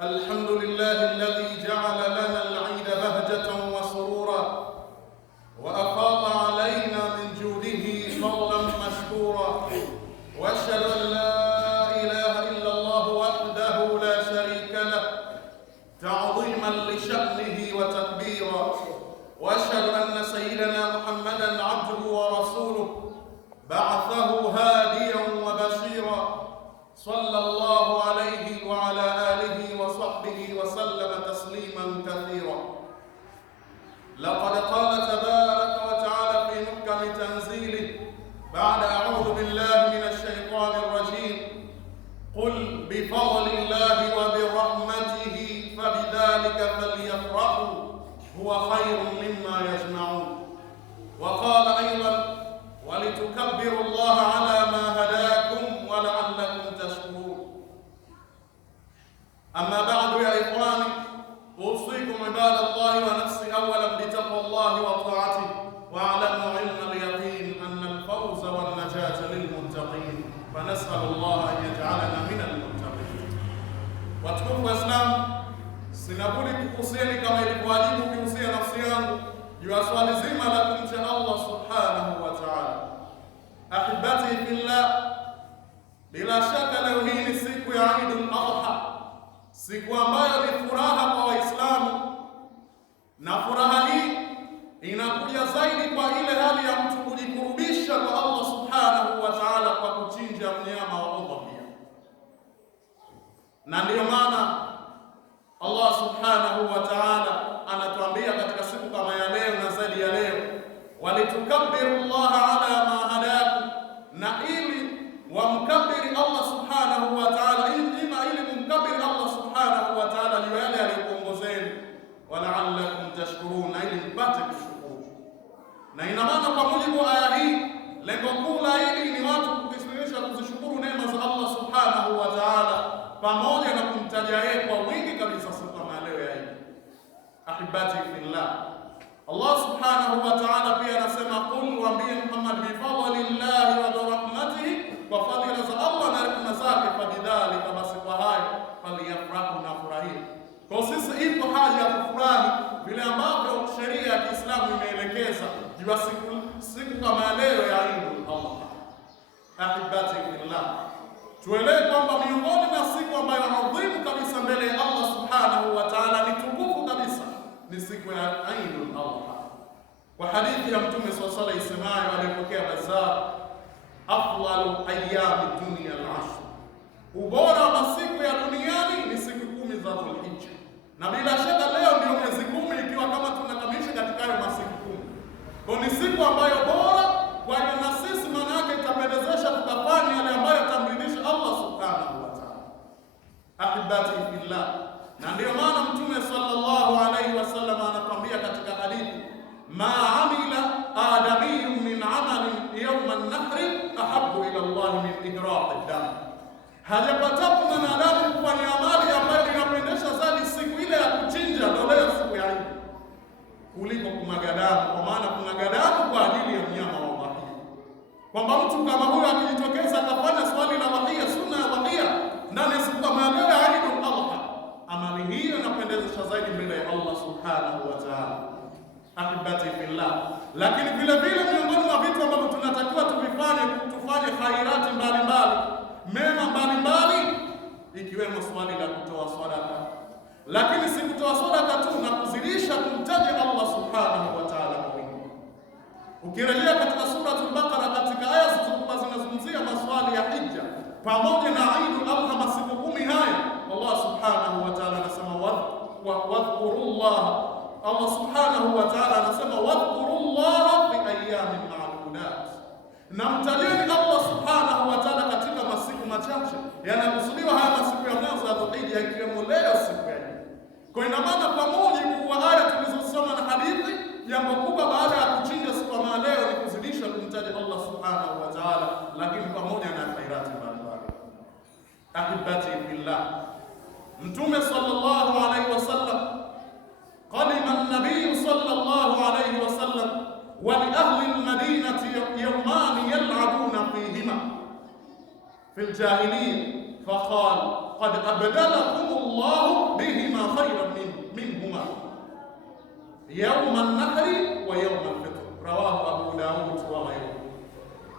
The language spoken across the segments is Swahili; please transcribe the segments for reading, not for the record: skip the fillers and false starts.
الحمد لله الذي جعل لنا العيد بهجة وسرورا وأفاض علينا من جوده فضلا مشكورا، وأشهد أن لا إله إلا الله وحده لا شريك له تعظيما لشأنه وتكبيرا، وأشهد أن سيدنا محمدا عبده ورسوله بعثه هاديا وبشيرا، صلى الله عليه وعلى آله وصحبه وسلم تسليما كثيرا. لقد قال تبارك وتعالى في محكم تنزيله بعد أعوذ بالله من الشيطان الرجيم: قل بفضل الله وبرحمته فبذلك فليفرحوا هو خير مما يجمعون. وقال أيضا: ولتكبروا الله على ما هداكم ولعلكم تشكرون. أما بعد يا إخواني، أوصيكم عباد الله ونفسي أولا بتقوى الله وطاعته، واعلموا علم اليقين أن الفوز والنجاة للمتقين، فنسأل الله أن يجعلنا من المتقين. Watukufu wa Islam, sinabudi kukuhusieni kama ilivyowajibu kuhusia nafsi yangu juu ya swali zima la kumcha Allah subhanahu wa ta'ala. Ahibati fillah, bila shaka leo hii ni siku ya Eidul Adha, siku ambayo ni furaha kwa Waislamu, na furaha hii inakuja zaidi kwa ile hali ya mtu kujikurubisha kwa Allah subhanahu wa ta'ala kwa kuchinja mnyama wa udhiya. Na ndiyo maana Allah subhanahu wa ta'ala anatuambia katika siku kama ya leo na zaidi ya leo, walitukabbiru Allah ala ma hadakum, na ili wamkabiri Allah subhanahu wa ta'ala, ili mumkabiri Allah subhanahu wa ta'ala juu yale aliyokuongozeni, wala'allakum tashkurun, na ili mpate kushukuru. Na ina maana kwa mujibu wa aya hii, lengo kuu la hili ni watu kukisirisha kuzishukuru neema za Allah subhanahu wa ta'ala pamoja na kumtaja yeye kwa wingi kabisa siku kama leo ya Eid. Ahibati fillah, Allah subhanahu wa ta'ala pia anasema, qul waambie Muhammad, bifadlillahi wa birahmatihi, kwa fadhila za Allah na rehema zake, fabidhalika, basi kwa hayo, falyafrahu, na furahia. Kwa sisi ipo haja ya kufurahi vile ambavyo sheria ya Kiislamu imeelekeza juu ya siku kama leo ya Eidul Adha. Ahibati fillah, tuelewe kwamba miongoni mwa siku ambayo adhimu kabisa mbele ya Allah subhanahu wa ta'ala, ni tukufu kabisa, ni siku ya Eidul Adha. Kwa hadithi ya Mtume sallallahu alayhi wasallam isemayo, alipokea Bazzar, afdalu ayami dunya al-ashr, ubora wa siku ya duniani ni siku 10 za Dhulhijja. Na bila shaka leo ndio mwezi 10, ikiwa kama tunakamilisha katika hayo masiku 10. Kwa ni siku ambayo bora kwa na sisi, maana yake itapendezesha tukafanya yale ambayo yatamridhisha Allah subhanahu wa ta'ala. Ahibati fillah, na ndio maana Mtume sallallahu alayhi wasallam anatuambia katika hadithi, ma amila adamiyyun min amalin yawm an-nahri ahabbu ila Allah min ihraq ad-dam, hajapatapo mwanadamu kufanya amali ambayo inapendeza zaidi siku ile ya kuchinja, ndio leo siku ya Eid, kuliko kumwaga damu. Kwa maana kumwaga damu kwa ajili ya mnyama wa udhiya, kwamba mtu kama huyo akijitokeza akafanya swali la udhiya, sunna ya udhiya ndani ya siku kama leo ya Eidul Adha, amali hiyo inapendeza zaidi mbele ya Allah subhanahu wa ta'ala. Ahibati fillah, lakini vile vile miongoni mwa vitu ambavyo tunatakiwa tufanye khairati mbalimbali, mema mbalimbali, ikiwemo swali la kutoa sadaka. Lakini si kutoa sadaka tu, na kuzidisha kumtaja Allah subhanahu wa ta'ala kwa wingi. Ukirejea katika suratul Baqara, katika aya zilizokuwa zinazungumzia maswali ya hija pamoja na Eidul Adha, masiku 10 haya, Allah subhanahu wa ta'ala anasema wadhkurullah, Allah subhanahu wa ta'ala anasema wadhkurullah fi ayyamin ma'dudat, na mtajeni Allah subhanahu wa ta'ala katika masiku machache. Yanakusudiwa haya masiku ya mwanzo ya Dhulhijja, ikiwemo leo siku ya Eid. Kwa ina maana kwa mujibu wa aya tulizosoma na hadithi, jambo kubwa baada ya kuchinja siku kama leo ni kuzidisha kumtaja Allah subhanahu wa ta'ala, lakini pamoja na khairati mbalimbali. Ahibati fillah, Mtume sallallahu alayhi wasallam, qadima an-nabiy sallallahu alayhi wasallam wa li ahli al-madinati yawman yal'abuna fihima fi al-jahiliyyah, faqala qad abdalakum Allahu bihima khayran minhuma yawma an-nahri wa yawma al-fitr, rawahu Abu Daud wa ghayruhu.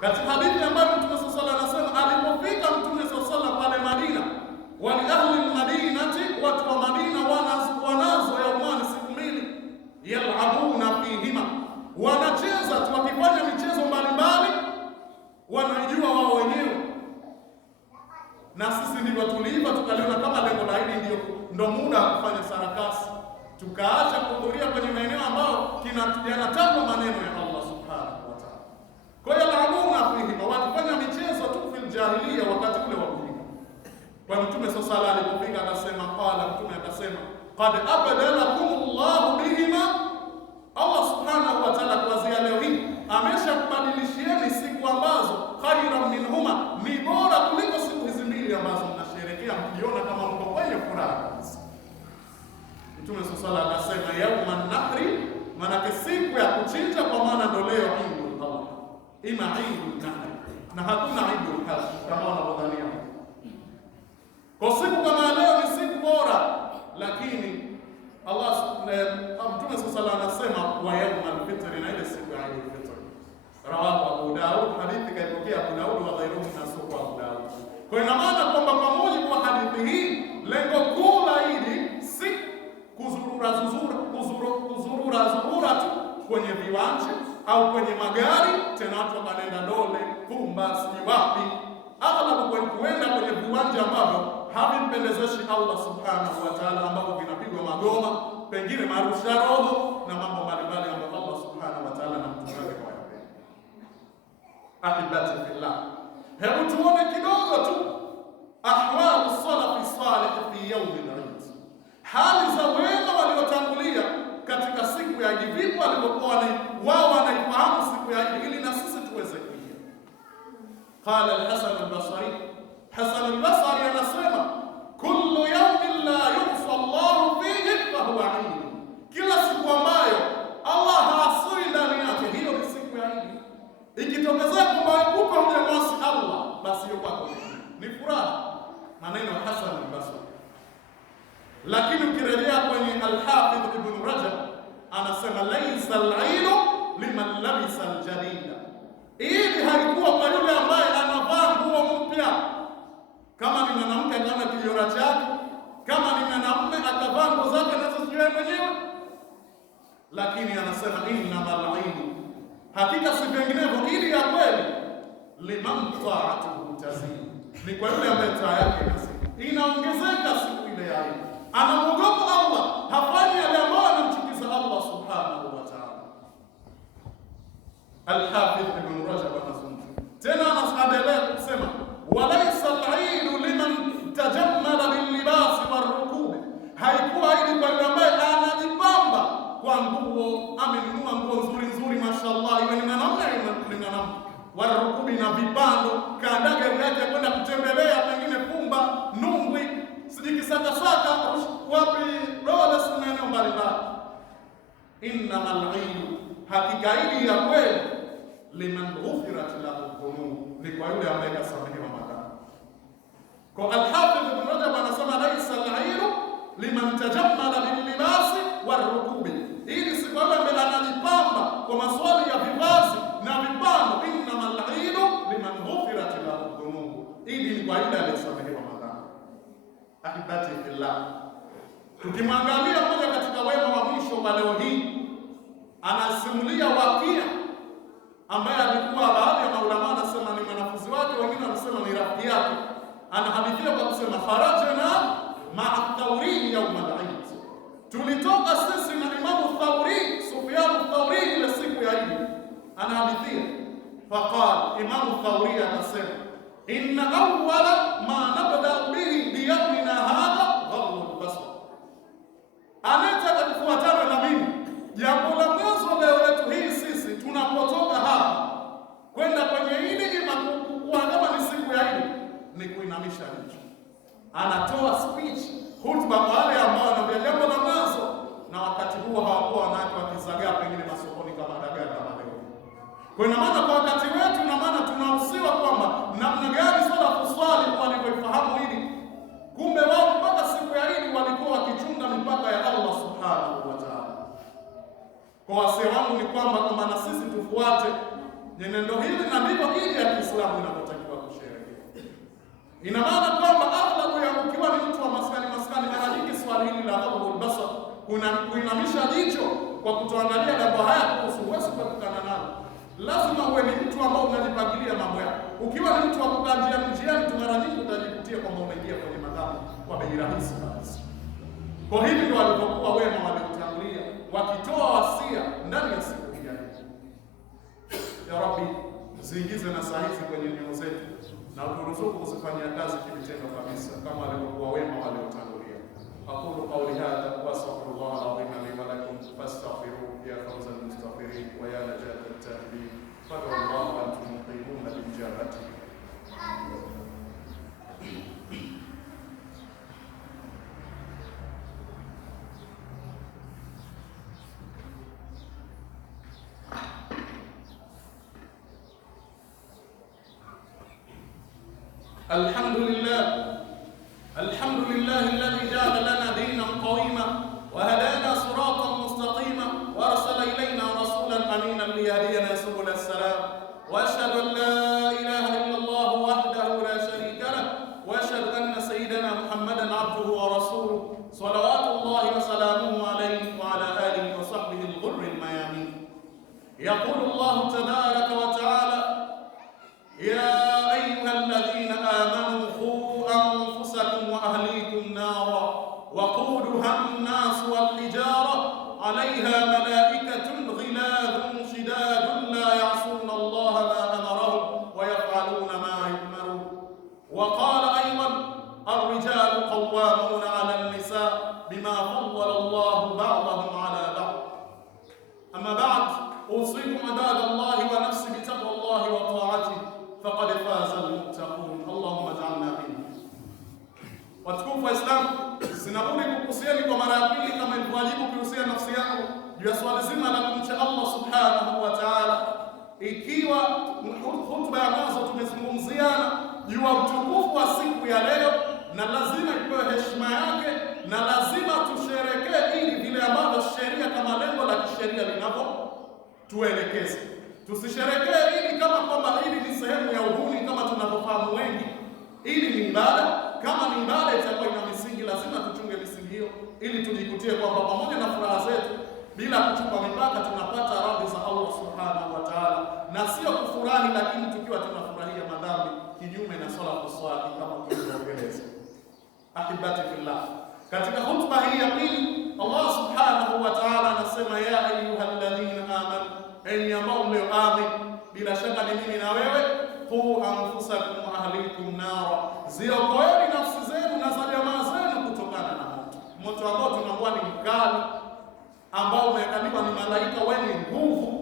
Katika hadithi ambayo Mtume sallallahu alaihi wasallam anasema, alipofika Mtume sallallahu alaihi wasallam pale Madina, wa li ahli al-madinati, watu wa Madina wanazo yaumani, siku mbili, yal'abuna fihima, wanacheza tu, wakifanya michezo mbalimbali wanajua wao wenyewe. Na sisi ndivyo tuliiva, tukaliona kama lengo la hili ndio muda wa kufanya sarakasi, tukaacha kuhudhuria kwenye maeneo ambayo yanatajwa maneno ya Allah subhanahu wa ta'ala. Kwa hiyo yal'abuna fihima, wakifanya michezo tu fil jahiliya, wakati ule wa kulipa. Kwa Mtume sallallahu alaihi wasallam alipofika akasema, qala, Mtume akasema, qad abdalakumullahu bihima, Allah subhanahu wa ta'ala kuanzia leo hii ameshakubadilishieni siku ambazo khairan minhuma, ni bora kuliko siku hizi mbili ambazo mnasherehekea mkiona kama mko kwenye furaha. Mtume sallallahu alaihi wasallam akasema, yauman nahri, maana siku ya kuchinja, kwa maana ndio leo Eidul Adha, ima Eidul Nahri, na hakuna Eidul Hajj kama wanavyodhania. Kwa siku kama leo ni siku bora, lakini Allah Mtume sallallahu alaihi wasallam anasema wa yawmal fitr, na ile siku ya Eidul Fitr. Rawahu Abu Daud, hadithi kaipokea Abu Daud wa ghairuhu, na sio Abu Daud. Kwa ina maana kwamba kwa mujibu wa hadithi hii, lengo kuu la Eid si kuzurura tu kwenye viwanja au kwenye magari, tena watu wakaenda Dole, Pumba, si wapi, aghlabu kuenda kwenye viwanja ambavyo havimpendezeshi Allah subhanahu wa ta'ala, ambapo vinapigwa magoma, pengine marusha roho na mambo mbalimbali ambayo Allah subhanahu wa ta'ala na mtume wake hawayapenda. Ahibati fillah, hebu tuone kidogo tu ahwalu salafi salih fi yawm al-Eid, hali za wema waliotangulia katika siku ya Eid, vipi walivyokuwa wao wanaifahamu siku ya Eid ili na sisi tuweze kuiga. Qala al-Hasan al-Basri, Hasan al-Basri anasema, kullu yawmin la yuhsa Allahu fihi fa huwa Eid, kila siku ambayo Allah haasui ndani yake, hiyo ni siku ya Eid. Ikitokezea kwamba kupa hujamwasi Allah, basi hiyo kwako ni furaha. Maneno ya Hasan al-Basri. Lakini ukirejea kwenye Al-Hafidh Ibn Rajab anasema, laysa al-Eid liman labisa al-jadida, Eid haikuwa kwa yule ambaye anavaa nguo mpya. Kama ni mwanamke akaona kijora chake, kama ni mwanamume akavaa nguo zake anazojua mwenyewe. Lakini anasema, innamal Eid, hakika si vinginevyo, Eid ya kweli, liman ta'atuhu tazid, ni kwa yule ambaye taa yake inaongezeka siku ile ya Eid, anamwogopa Allah, hafanyi yale ambayo anamchukiza Allah subhanahu wa ta'ala. Al-Hafidh Ibn Rajab anazungumza tena, anaendelea kusema, walaysa al-Eid liman tajammala bil-libas war-rukub, haikuwa Eid kwa yule ambaye anajipamba kwa nguo, amenunua nguo nzuri nzuri, mashallah, iwe ni mwanamume au ni mwanamke, war-rukubi, na vipando, kaandaa gari yake kwenda kutembelea pengine Pumba, Nungwi, sijikisakasaka wapi, Dole, si maeneo mbalimbali. Innamal Eid, hakika Eid ya kweli, liman ghufirat lahu dhunub, ni kwa yule ambaye kasamehewa madhambi. Kwa Al-Hafidh Ibn Rajab anasema, laysa al-Eid liman tajammala bil-libasi war-rukubi, ili si kwa yule ambaye anajipamba kwa maswali ya vivazi na vipando. Innamal Eid liman ghufirat lahu dhunub, ili ni kwa yule aliyesamehewa madhambi. Ahibati fillah, tukimwangalia mmoja katika wema wa mwisho wa leo hii, anasimulia wakia ambaye alikuwa, baadhi ya maulama anasema ni mwanafunzi wake, wengine wanasema ni rafiki yake. Anahadithia kwa kusema, kharajna ma'a Thawri yawm al-Eid, tulitoka sisi na Imamu Thawri, Sufyan Thawri, ile siku ya Eid. Anahadithia, faqala, Imamu Thawri akasema, inna awwala ma nabda bihi biyawmina hadha ghaddu al-basar, anataka kufuatana na mimi, jambo la mwanzo leo letu hii sisi tunapotoka hapa kwenda kwenye Eid, ima kama ni siku ya Eid, ni kuinamisha jicho. Anatoa speech, hutuba kwa wale ambao wanaambia jambo la mwanzo, na wakati huo hawakuwa wanawake wakizagaa pengine masokoni kama dagaa kama leo. Kwa ina maana kwa wakati wetu, ina maana tunahusiwa kwamba namna gani swala kuswali walivyofahamu hili. Kumbe wao mpaka siku ya Eid Kwa wasia wangu ni kwamba na sisi tufuate nyenendo hili, na ndivyo hili ya Kiislamu inapotakiwa kusherehekea. Ina maana kwamba aghlabu ya ukiwa ni mtu wa maskani, mara nyingi swali hili la ghadhabul basar, kuinamisha jicho kwa kutoangalia mambo haya kuhusu, huwezi kukutana nalo. Lazima uwe ni mtu ambao unajipangilia mambo yako. Ukiwa ni mtu wa kukanjia njiani tu, mara nyingi utajikutia kwamba umeingia kwenye madhambi kwa bei rahisi kabisa. Kwa hivi ndio walivyokuwa wema waliotangulia, wakitoa wasia ndani ya siku hii. Ya Rabbi, ziingize na saa hizi kwenye nyoyo zetu na uturuzuku kuzifanyia kazi kivitendo kabisa kama walivyokuwa wema waliotangulia. Aqulu qawli hadha wa astaghfirullah al-azim li wa lakum fastaghfiruhu ya fawzal mustaghfirin wa ya najat at-taibin. Fad'u Allah wa antum muqinun bi ijabati. الحمد لله الذي جعل لنا دينا قويما وهدانا صراطا مستقيما وارسل الينا رسولا امينا ليهدينا سبل السلام، واشهد ان لا اله الا الله وحده لا شريك له، واشهد ان سيدنا محمدا عبده ورسوله صلوات الله وسلامه عليه وعلى اله وصحبه الغر الميامين. يقول الله تبارك وتعالى: يا أيها الذين آمنوا قوا أنفسكم وأهليكم نارا وقودها الناس والحجارة عليها ملائكة غلاظ شداد لا يعصون الله ما أمرهم ويفعلون ما يؤمرون. وقال أيضا: الرجال قوامون على النساء بما فضل الله بعضهم على بعض. أما بعد، أوصيكم عباد الله ونفسي بتقوى الله وطاعته فقد فاز المتقون. اللهم اجعلنا منهم. Watukufu wa Islam, sinabudi kukuhusieni kwa mara ya pili kama ilivyowajibu kuhusia nafsi yangu juu ya swala zima la kumcha Allah subhanahu wa ta'ala. Ikiwa hutuba ya mwanzo tumezungumziana juu ya utukufu wa siku ya leo, na lazima ipewe heshima yake, na lazima tusherekee ili vile ambavyo sheria kama lengo la kisheria linavyotuelekeza. Tusisherekee ili kama kwamba hili ni sehemu ya uhuni kama tunavyofahamu wengi. Ili ni ibada, kama ni ibada itakuwa ina misingi, lazima tuchunge misingi hiyo ili tujikutie kwamba pamoja na furaha zetu bila kuchupa mipaka tunapata radhi za Allah subhanahu wa ta'ala, na sio kufurahi lakini tukiwa tunafurahia madhambi kinyume na swala kuswali kama tulivyoeleza. Ahibati fillah, katika hutuba hii ya pili Allah subhanahu wa ta'ala anasema: ya ayyuhalladhina amanu, enyi ambao mlioamini, bila shaka ni mimi na wewe, qu anfusakum wa ahlikum nara, ziokoeni nafsi zenu na za jamaa zenu kutokana na moto ambao tunakuwa ni mkali, ambao umekaliwa ni malaika wenye nguvu.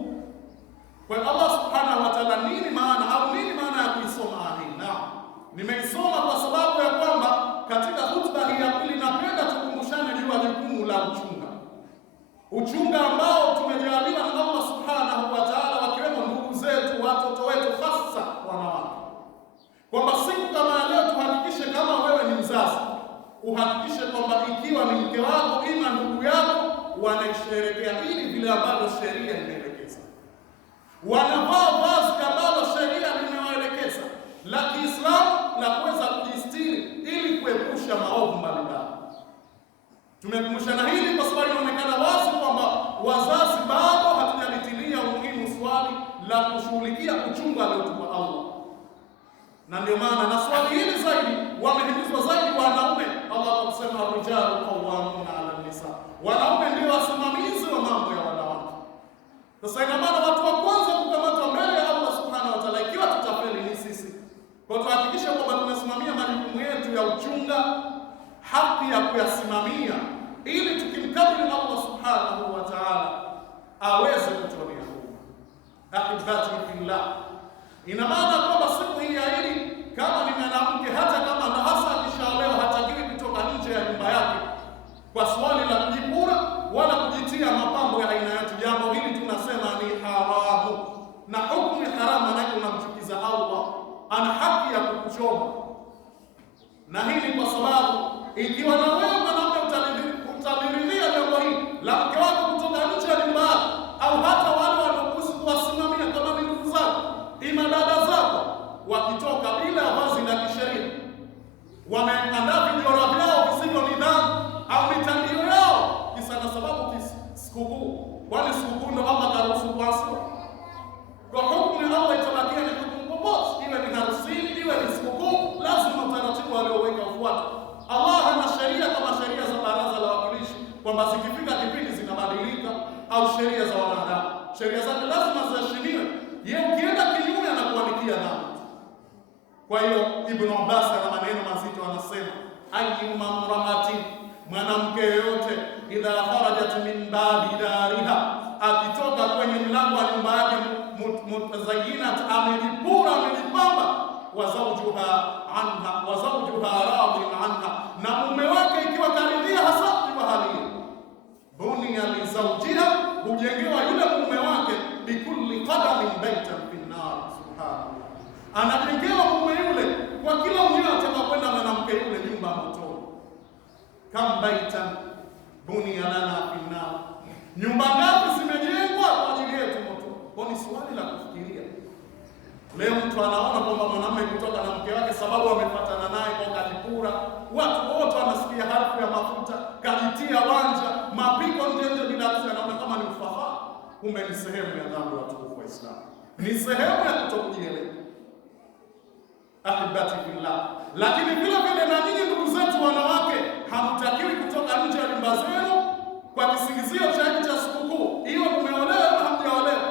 Kwa Allah subhanahu wa ta'ala, nini maana ya kuisoma hii? Nimeisoma kwa sababu ya kwamba katika hutuba hii ya pili napenda tukumbushane juu ya jukumu la uchunga ambao tumejaliwa na Allah subhanahu wa ta'ala, wakiwemo ndugu zetu, watoto wetu, hasa wanawake, kwamba siku kama leo tuhakikishe kama wewe ni mzazi, uhakikishe kwamba ikiwa ni mke wako ima ndugu yako wanaisherehekea ili vile ambavyo sheria imeelekeza, wanavaa vazi ambalo sheria limewaelekeza la Kiislamu la kuweza kujistiri ili kuepusha maovu mbalimbali. Tumekumbushana hili kwa sababu inaonekana wazi kwamba wazazi bado hatujalitilia umuhimu swali la kushughulikia uchungu aliotupa Allah, na ndio maana na swali hili zaidi wamehimizwa zaidi wanaume. Allah anasema rijalu qawwamuna 'ala an-nisa, wanaume ndio wasimamizi wa mambo ya wanawake. Sasa ina maana watu wa kwanza kukamatwa mbele ya Allah subhanahu wa ta'ala ikiwa tutafeli ni sisi. Kwa tuhakikisha kwamba tunasimamia majukumu yetu ya uchunga, haki ya kuyasimamia, ili tukimkabili Allah subhanahu wa ta'ala aweze kutuonea huruma. Ahibati fillah, ina maana kwamba siku hii ya Idi, kama ni mwanamke, hata kama na hasa akishaolewa, hatakiwi kutoka nje ya nyumba yake kwa swali la kujipura wala kujitia mapambo ya aina yote. Jambo hili tunasema ni haramu, na hukumu ya haramu maana unamchukiza Allah, ana haki ya kukuchoma. Na hili kwa sababu ikiwa na wewe mwanamke utaliridhia jambo hili la mke wako kutoka nje ya nyumba kwamba zikifika kipindi zinabadilika, au sheria za wanadamu. Sheria zake lazima ziheshimiwe. Yeye ukienda kinyume anakuandikia dhambi. Kwa hiyo Ibn Abbas ana maneno mazito, anasema ayyuma mra'atin, mwanamke yoyote, idha kharajat min babi dariha, akitoka kwenye mlango wa nyumba yake, mutazayyinat, amejipura, amejipamba, wa zawjuha anha, wa zawjuha radin anha, na mume wake ikiwa karidhia hasa kwa hali hiyo, bunia li zawjiha, hujengewa yule mume wake bikulli qadamin baitan fi an-nar. Subhanallah, anajengewa mume yule kwa kila unyo atakapokwenda mwanamke yule nyumba motoni. Kam baitan bunia lana fi an-nar, nyumba ngapi zimejengwa kwa ajili yetu moto? Kwa ni swali la kufikiria. Leo mtu anaona kwamba mwanamume kutoka na mke wake sababu amepatana naye kwa kajipura, watu wote wanasikia harufu ya mafuta, kajitia wanja, mapiko nje bila kusema, anaona kama ni ufahari. Kumbe ni sehemu ya dhambi watukufu wa Islam, ni sehemu ya kutokujielewa. Ahibati billah. Lakini vile vile na ninyi ndugu zetu wanawake, hamtakiwi kutoka nje ya nyumba zenu kwa kisingizio cha sikukuu, hiyo umeolewa na hamjaolewa.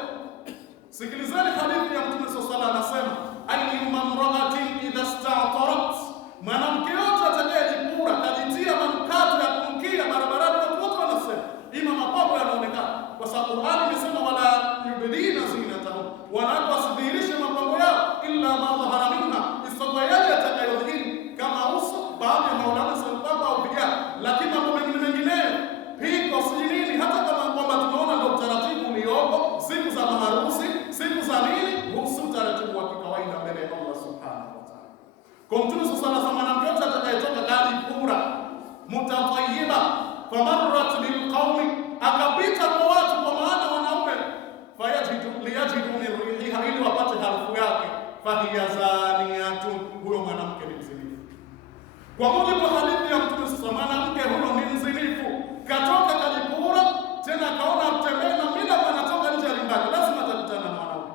Sikilizeni hadithi ya Mtume sallallahu alaihi wasallam, ayyuma imra'atin idha ista'tarat, mwanamke yote atakayejipura, kajitia manukato ya kumkia barabarani, watu wote wanasema ima mapambo yanaonekana, kwa sababu Qur'ani imesema wala yubdina zinatahum, wanawake wasidhihirishe mapambo yao illa ma dhahara minha, isipokuwa yale yatakayodhihiri kama uso, baadhi ya maulama sallallahu au vijana, lakini mambo mengineyo piko sijini, hata kama kwamba tunaona ndio utaratibu uliopo siku za maharusi, siku za nini, husu utaratibu wa kawaida mbele ya Allah subhanahu wa ta'ala. Kwa Mtume sallallahu alaihi wasallam, mwanamke yote atakayetoka gari pura mutatayyiba famarrat bilqaumi, akapita kwa watu, kwa maana wanaume, liyajidu min rihiha, ili wapate harufu yake, fahiya zaniyatun, huyo mwanamke ni mzinifu. Kwa mujibu wa hadithi ya Mtume sallallahu alaihi wasallam, mwanamke huyo ni mzinifu, katoka kajipura, tena kaona mtembee na mida anatoka nje ya nyumbani, lazima atakutana na mwanaume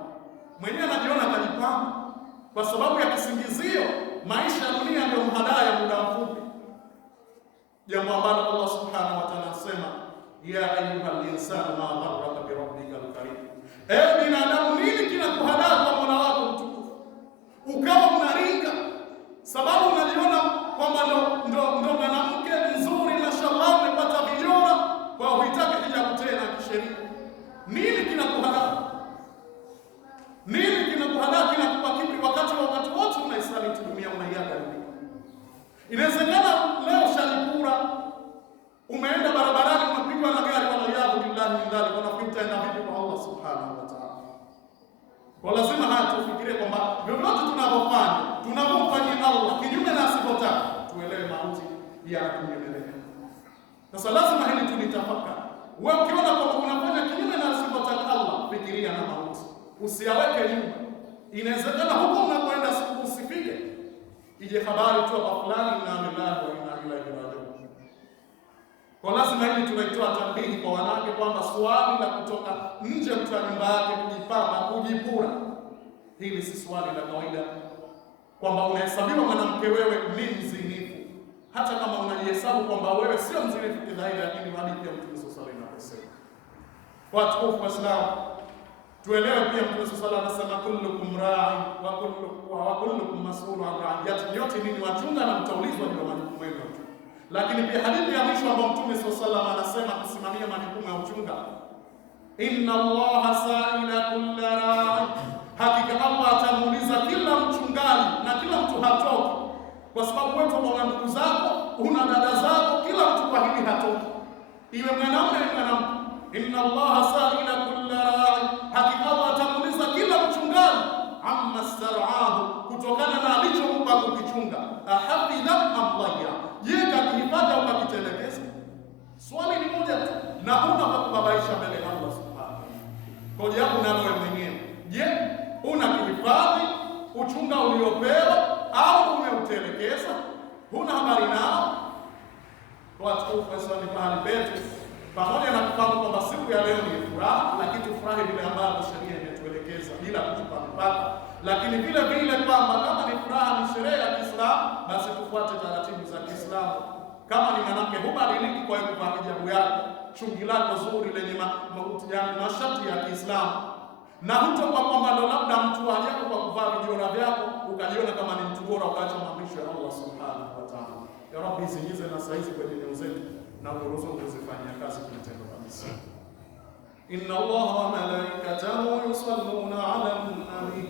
mwenyewe anajiona kajipanga, kwa sababu ya kisingizio maisha ya dunia ndio mhadaa ya muda mfupi, jambo ambalo Allah subhanahu wa ta'ala anasema ya ayyuhal insanu ma gharraka bi rabbikal karim, ewe binadamu, nini kinakuhadaa kwa Mola wako mtukufu ukawa unaringa sababu unajiona kwamba ndo mwanamke mzuri na shallah umepata vijora kwa uhitaji hijabu tena kisheria? Nini kinakuhadaa? Nini kinakuhadaa? Kinakupa kipi wakati wote unaisaliti dunia, unaiaga dunia? Inawezekana leo shalipura, umeenda barabarani, umepigwa na gari, wala yadhu billahi min dhalik, unafikiri utaenda vipi kwa Allah subhanahu wa ta'ala? Kwa lazima haya tufikirie kwamba vyovyote tunavyofanya, tunapomfanyia Allah kinyume na asipotaka, tuelewe mauti ya kunyemelea. Sasa lazima hili tulitafakari. Wewe ukiona kwamba unafanya kinyume na asipotaka Allah, fikiria na mauti, usiyaweke nyuma. Inawezekana huko unakwenda siku usifike, ije habari tu kwa fulani, inna lillahi wa inna ilaihi raji'un. Kwa lazima hili tunaitoa tambihi kwa wanawake kwamba swali la kutoka nje mtu wa nyumba yake kujipamba, kujipura, hili si swali la kawaida, kwamba unahesabiwa mwanamke wewe ni mzinifu, hata kama unajihesabu kwamba wewe sio mzinifu kidhahiri, lakini hadithi ya Mtume sallallahu alaihi wasallam. Watu wa Islam, tuelewe pia Mtume sallallahu alaihi wasallam, kullukum ra'in wa kullukum mas'ulun 'an ra'iyatihi, yote ni wachunga na mtaulizwa juu ya majukumu yenu. Lakini pia hadithi ya mwisho ambayo Mtume sallallahu alaihi wasallam anasema kusimamia majukumu ya uchunga, inna Allaha sa'ila kulla ra'in, hakika Allah atamuuliza kila mchungaji na kila mtu hatoki, kwa sababu wewe una ndugu zako, una dada zako, kila mtu kwa hili hatoki, iwe mwanamume au mwanamke. Inna Allaha sa'ila kulla ra'in, hakika Allah atamuuliza kila mchungaji amma sar'ahu, kutokana na alichompa kukichunga, ahafidha am dhayya, je, kakihifadhi au kakitelekeza? Swali ni moja tu, na huna kubabaisha mbele ya Allah subhanahu. Kwa jambo nalo wewe mwenyewe, je, una kuhifadhi uchunga uliopewa au umeutelekeza? Huna habari nao? Watu wa mahali petu, pamoja na kufahamu kwamba siku ya leo ni furaha, lakini tufurahi vile ambavyo sheria imetuelekeza bila kutupa mipaka, lakini vile vile kwamba kama ni furaha, ni sherehe ya Kiislamu, basi tufuate taratibu za Kiislamu Kama ni mwanamke, hubadiliki kwa kuvaa hijabu yako, chungi lako zuri lenye masharti ya Kiislamu, na hutokuwa kwamba ndo labda mtu ajabu kwa kuvaa vijiona vyako ukajiona kama ni mtu bora ukaacha maamrisho ya Allah subhanahu wa ta'ala. Ya Rabbi, zingize na saizi kwenye nyoyo zetu na uruhusu kuzifanyia kazi kitendo kabisa. Inna Allaha wa malaikatahu yusalluna 'alan nabi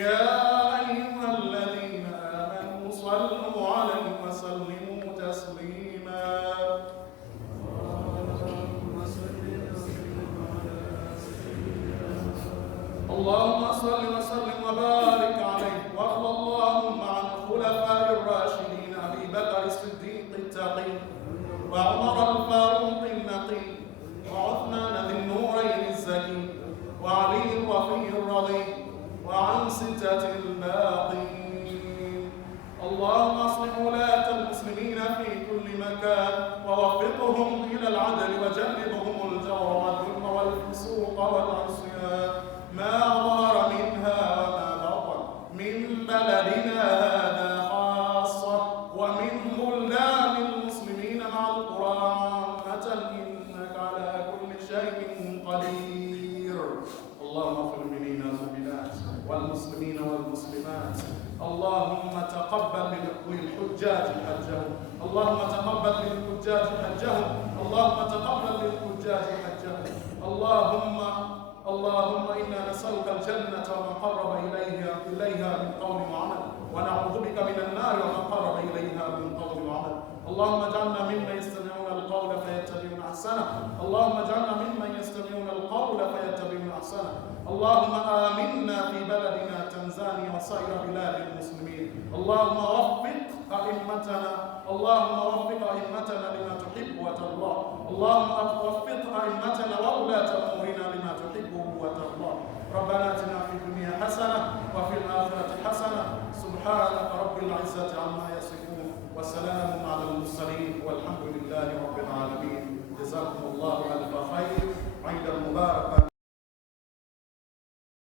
ya ayyuhalladhina amanu sallu 'alayhi wa sallimu taslima. اللهم صل وسلم وبارك عليه، وارض اللهم عن الخلفاء الراشدين ابي بكر الصديق التقي، وعمر الفاروق النقي، وعثمان ذي النورين الزكي، وعلي الرفيع الرضي، وعن ستة الباقين. اللهم اصلح ولاة المسلمين في كل مكان، ووفقهم الى العدل، وجنبهم الجور والظلم والفسوق والعصيان ما ظهر منها وما بطن، من بلدنا هذا خاصة ومن بلدان المسلمين مع القرى عامة، إنك على كل شيء قدير. اللهم اغفر للمؤمنين والمؤمنات والمسلمين والمسلمات. اللهم تقبل للحجاج حجهم، اللهم تقبل للحجاج حجهم، اللهم تقبل للحجاج حجهم. اللهم إنا نسألك الجنة وما قرب إليها من قول وعمل، ونعوذ بك من النار وما قرب إليها من قول وعمل. اللهم اجعلنا ممن يستمعون القول فيتبعون أحسنه، اللهم اجعلنا ممن يستمعون القول فيتبعون أحسنه. اللهم آمنا في بلدنا تنزانيا وسائر بلاد المسلمين. اللهم وفق أئمتنا، اللهم وفق أئمتنا لما تحب وترضى، اللهم وفق أئمتنا وولاة أمورنا لما تحب وترضى. ربنا آتنا في الدنيا حسنة وفي الآخرة حسنة. سبحانك رب العزة عما يصفون، وسلام على المرسلين، والحمد لله رب العالمين. جزاكم الله ألف خير. عيد المبارك.